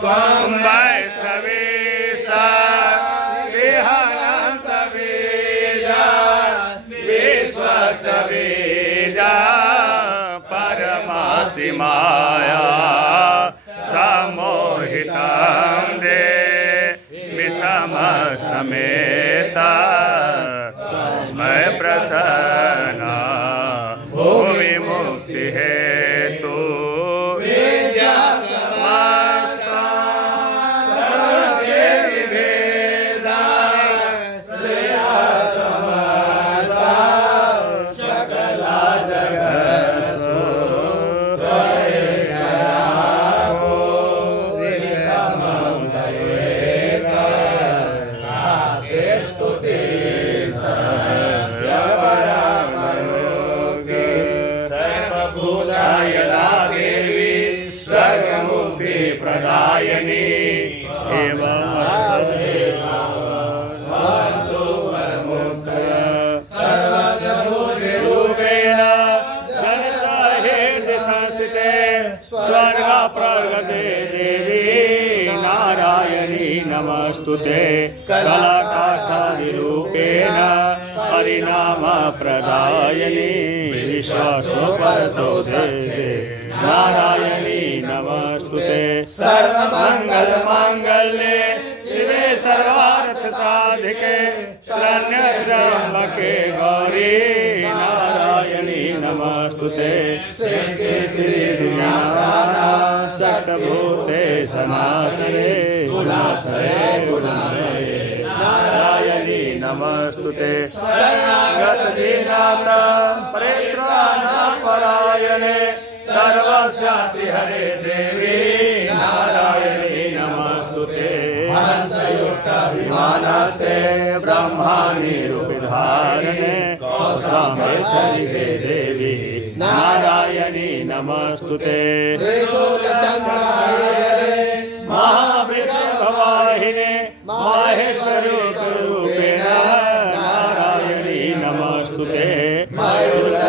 त्वं वैष्णवेशा देहानन्तवीर्या विश्वसवीर्या परमासि माया सम्मोहितं रे विषमस्तमेता मैं प्रसन्ना भूमि मुक्ति हेतु विद्या समस्ता वेदा श्रेया समस्ता सकला जगत्सु त्वय्यागो दिनमं दयेता साते स्तुति यदा देवी सर्वमुक्ति प्रदायिनी सर्वस्वरूपेण जनसाहेर्दि संस्थिते स्वर्ग प्रगते देवी नारायणी नमस्तुते कलाकाष्ठादिरूपेण परिणाम प्रदायिनी विश्वासोपरतो देवे नारायणी नमस्तुते सर्वमंगल मांगल्ये शिवे सर्वार्थ साधिके शरण्ये त्र्यंबके गौरी नारायणी नमस्तुते सृष्टि स्थिति विनाशाना सकलभूते सनासने गुणाश्रये गुणालये नारायणी नमस्तुते शरणागत दीनाथ परित्राणपरायणे सर्वस्याति हरे देवी नारायणी नमस्तुते हंसयुक्त विमानस्ते ब्रह्माणि रूपधारिणे कौसमेश्वरि देवी नारायणी नमस्तुते त्रिशूलचन्द्राय महाविष्णुवाहिने माहेश्वरी स्वरूपेण नारायणी नमस्तुते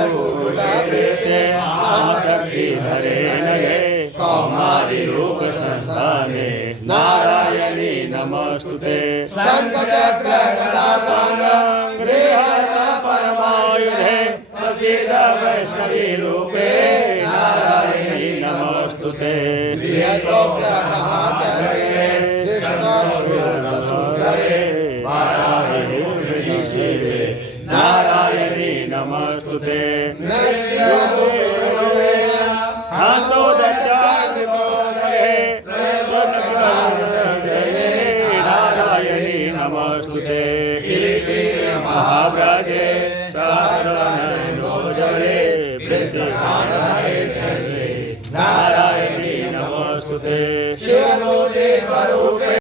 मयूरकुकुटप्रीते महाशक्तिधरे नगे कौमारी रूप संस्थाने नारायणी नमस्तुते शंखचक्र गदा सांगं गृहस्थ परमायुधे प्रसीद वैष्णवी रूपे नारायणी नमस्तुते प्रियतोग्रमहाचर्ये कृष्णोर्युगसुन्दरे वाराहि शिवे नारायणी नमस्तुते हाथो नारायणी नमस्तुते महाव्राजे सहस्रनयनोज्ज्वले नारायणी नमस्तुते शिवदूते स्वरूपे